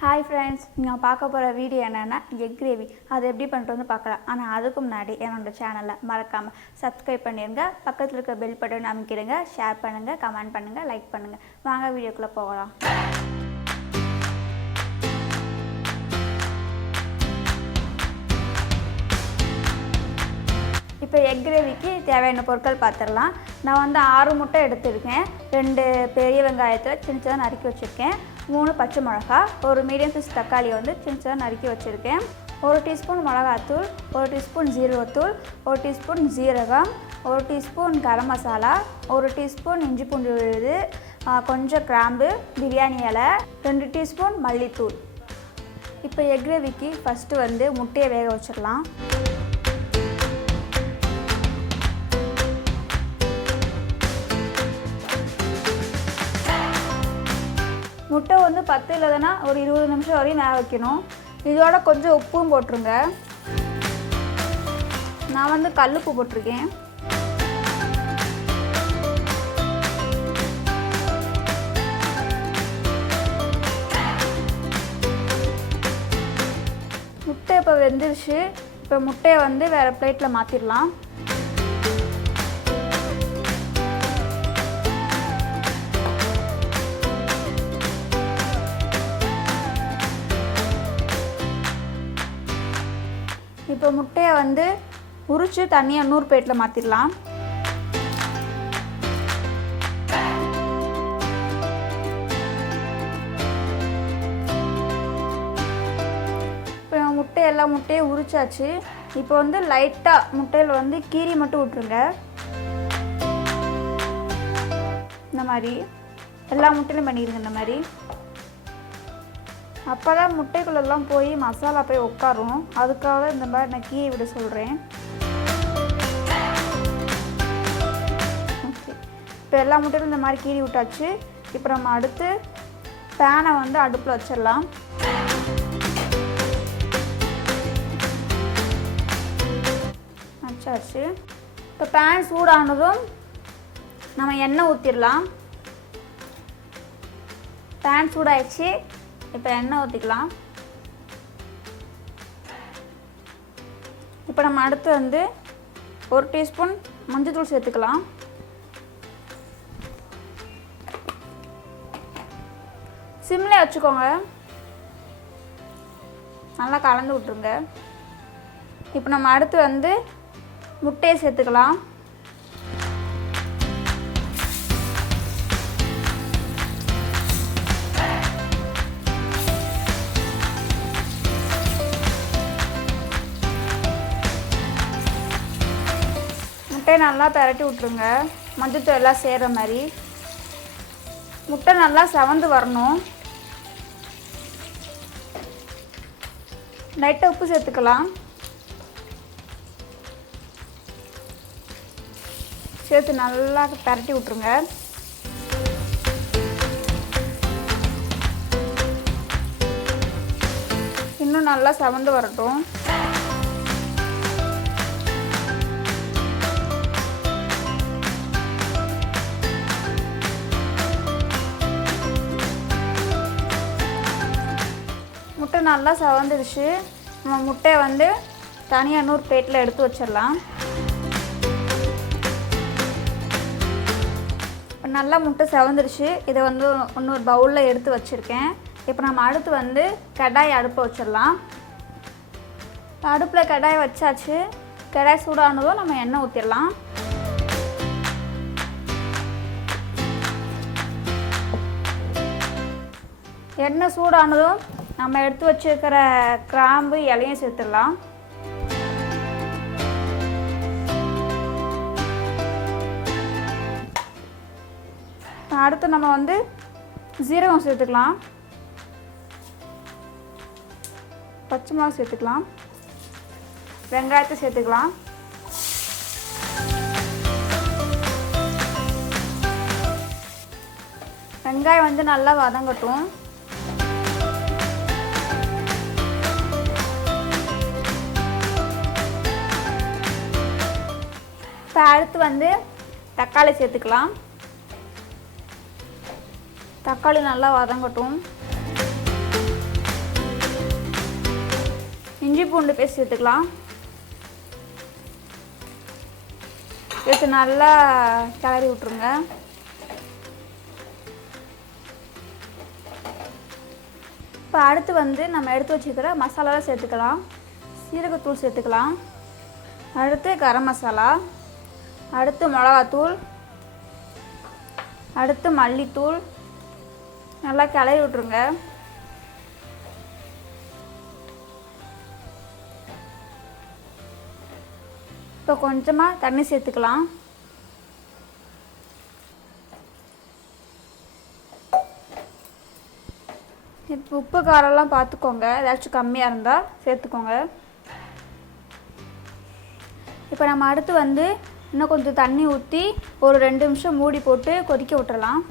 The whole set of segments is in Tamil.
Hi friends, நான் பார்க்க போற வீடியோ என்னன்னா எக் கிரேவி. அது எப்படி பண்றதுன்னு பார்க்கலாம். ஆனா அதுக்கு முன்னாடி என்னோட சேனலை மறக்காம Subscribe பண்ணிருங்க. பக்கத்துல இருக்க பெல் பட்டன் அமுக்கிடுங்க. ஷேர் பண்ணுங்க, கமெண்ட் பண்ணுங்க, லைக் பண்ணுங்க. வாங்க வீடியோக்குள்ள போகலாம். இப்போ எக் கிரேவிக்கு தேவையான பொருட்கள் பார்த்துடலாம். நான் வந்து 6 முட்டை எடுத்துருக்கேன். 2 பெரிய வெங்காயத்தை சின்ன சின்னதாக நறுக்கி வச்சுருக்கேன். 3 பச்சை மிளகா, ஒரு மீடியம் சைஸ் தக்காளி வந்து சின்ன சின்னதாக நறுக்கி வச்சுருக்கேன். 1 டீஸ்பூன் மிளகாத்தூள், 1 டீஸ்பூன் ஜீரகத்தூள், 1 டீஸ்பூன் ஜீரகம், 1 டீஸ்பூன் கரம் மசாலா, 1 டீஸ்பூன் இஞ்சி பூண்டு விழுது, கொஞ்சம் கிராம்பு, பிரியாணி இலை, 2 டீஸ்பூன் மல்லித்தூள். இப்போ எக் கிரேவிக்கு ஃபஸ்ட்டு வந்து முட்டையை வேக வச்சிடலாம். முட்டை வந்து 10 இல்லைன்னா ஒரு 20 நிமிஷம் வரையும் வேக வைக்கணும். இதோட கொஞ்சம் உப்பும் போட்டுருங்க. நான் வந்து கல்லுப்பு போட்டிருக்கேன். முட்டை இப்போ வெந்துருச்சு. இப்போ முட்டையை வந்து வேறு பிளேட்டில் மாற்றிடலாம். இப்போ முட்டையை வந்து உரித்து தண்ணியை இன்னொரு பிளேட்டில் மாற்றிடலாம். இப்போ எல்லா முட்டையும் உரிச்சாச்சு. இப்போ வந்து லைட்டாக முட்டையில் வந்து கீரி மட்டும் விட்டுருங்க. இந்த மாதிரி எல்லா முட்டையிலும் பண்ணிடுங்க. இந்த மாதிரி அப்போ தான் முட்டைக்குள்ளெல்லாம் போய் மசாலா போய் உட்காரும். அதுக்காக இந்த மாதிரி நான் கீழே விட சொல்கிறேன். ஓகே, இப்போ எல்லா முட்டையிலும் இந்த மாதிரி கீறி விட்டாச்சு. இப்போ நம்ம அடுத்து பேனை வந்து அடுப்பில் வச்சிடலாம். வச்சாச்சு. இப்போ பேன் சூடானதும் நம்ம எண்ணெய் ஊற்றிடலாம். பேன் சூடாயிடுச்சு. இப்போ எண்ணெய் ஊற்றிக்கலாம். இப்போ நம்ம அடுத்து வந்து 1 டீஸ்பூன் மஞ்சள்தூள் சேர்த்துக்கலாம். சிம்மில் வச்சுக்கோங்க. நல்லா கலந்து விட்ருங்க. இப்போ நம்ம அடுத்து வந்து முட்டையை சேர்த்துக்கலாம். முட்டையை நல்லா பிரட்டி விட்ருங்க. மஞ்சத்தூள் எல்லாம் சேர்கிற மாதிரி. முட்டை நல்லா செவந்து வரணும். லைட்டாக உப்பு சேர்த்துக்கலாம். சேர்த்து நல்லா பிரட்டி விட்ருங்க. இன்னும் நல்லா செவந்து வரட்டும். முட்டை நல்லா செவந்துடுச்சு. நம்ம முட்டையை வந்து தனியாக இன்னொரு பிளேட்டில் எடுத்து வச்சிடலாம். இப்போ நல்லா முட்டை செவந்துடுச்சு. இதை வந்து இன்னொரு பவுலில் எடுத்து வச்சுருக்கேன். இப்போ நம்ம அடுத்து வந்து கடாய் அடுப்பை வச்சிடலாம். அடுப்பில் கடாய் வச்சாச்சு. கடாய் சூடானதும் நம்ம எண்ணெய் ஊற்றிடலாம். எண்ணெய் சூடானதும் நம்ம எடுத்து வச்சுருக்கிற கிராம்பு இலையும் சேர்த்துடலாம். அடுத்து நம்ம வந்து ஜீரகம் சேர்த்துக்கலாம். பச்சை மிளகாய் சேர்த்துக்கலாம். வெங்காயத்தை சேர்த்துக்கலாம். வெங்காயம் வந்து நல்லா வதங்கட்டும். இப்போ அடுத்து வந்து தக்காளி சேர்த்துக்கலாம். தக்காளி நல்லா வதங்கட்டும். இஞ்சி பூண்டு பேஸ்ட் சேர்த்துக்கலாம். இது நல்லா கிளறி விட்டுருங்க. இப்போ அடுத்து வந்து நம்ம எடுத்து வச்சுக்கிற மசாலாவை சேர்த்துக்கலாம். சீரகத்தூள் சேர்த்துக்கலாம். அடுத்து கரம் மசாலா, அடுத்து மிளகாத்தூள், அடுத்து மல்லித்தூள். நல்லா கிளறி விட்டுருங்க. இப்போ கொஞ்சமாக தண்ணி சேர்த்துக்கலாம். இப்போ உப்பு காரம்லாம் பார்த்துக்கோங்க, ஏதாச்சும் கம்மியாக இருந்தால் சேர்த்துக்கோங்க. இப்போ நம்ம அடுத்து வந்து இன்னும் கொஞ்சம் தண்ணி ஊற்றி ஒரு 2 நிமிஷம் மூடி போட்டு கொதிக்க விட்டுறலாம்.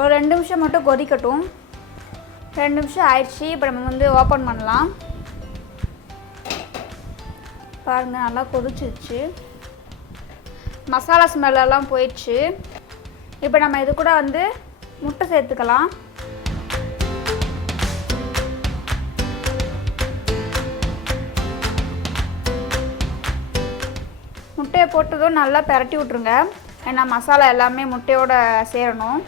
ஒரு 2 நிமிஷம் மட்டும் கொதிக்கட்டும். 2 நிமிஷம் ஆயிடுச்சு. இப்போ நம்ம வந்து ஓப்பன் பண்ணலாம். பாருங்கள், நல்லா கொதிச்சிருச்சு. மசாலா ஸ்மெல்லாம் போயிடுச்சு. இப்போ நம்ம இது கூட வந்து முட்டை சேர்த்துக்கலாம். முட்டையை போட்டதும் நல்லா பிரட்டி விட்ருங்க. ஏன்னா மசாலா எல்லாமே முட்டையோட சேரணும்.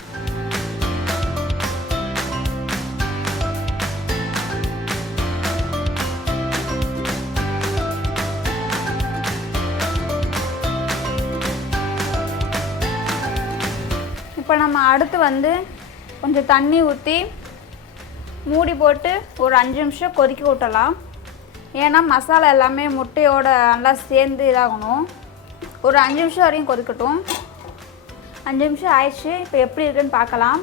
இப்போ நம்ம அடுத்து வந்து கொஞ்சம் தண்ணி ஊற்றி மூடி போட்டு ஒரு 5 நிமிஷம் கொதிக்க விட்டலாம். ஏன்னா மசாலா எல்லாமே முட்டையோட நல்லா சேர்ந்து இதாகணும். ஒரு 5 நிமிஷம் வரையும் கொதிக்கட்டும். 5 நிமிஷம் ஆயிடுச்சு. இப்போ எப்படி இருக்குன்னு பார்க்கலாம்.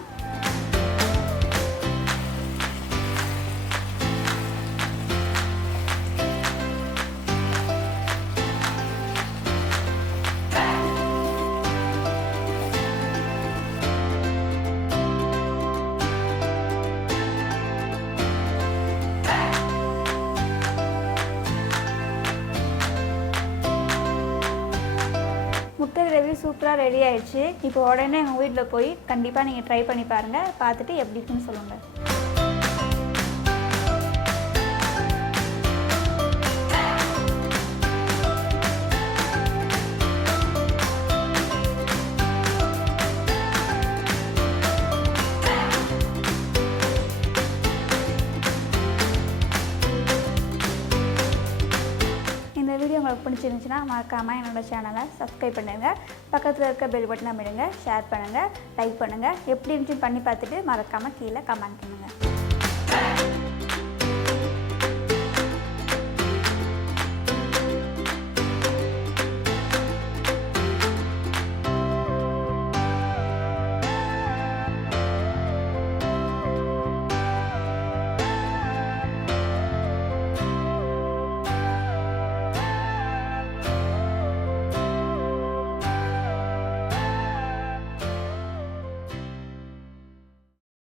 முட்டை கிரேவி சூப்பராக ரெடி ஆயிடுச்சு. இப்போ உடனே எங்கள் வீட்டில் போய் கண்டிப்பாக நீங்கள் ட்ரை பண்ணி பாருங்கள். பார்த்துட்டு எப்படி இருக்குன்னு சொல்லுங்கள். இந்த வீடியோ உங்களுக்கு பிடிச்சிருந்துச்சுன்னா மறக்காமல் என்னோட சேனலை சப்ஸ்கிரைப் பண்ணுங்கள். பக்கத்தில் இருக்க பெல் பட்டனை அமுக்குங்க. ஷேர் பண்ணுங்கள், லைக் பண்ணுங்கள். எப்படி இருந்துச்சுன்னு பண்ணி பார்த்துட்டு மறக்காமல் கீழே கமெண்ட் பண்ணுங்கள்.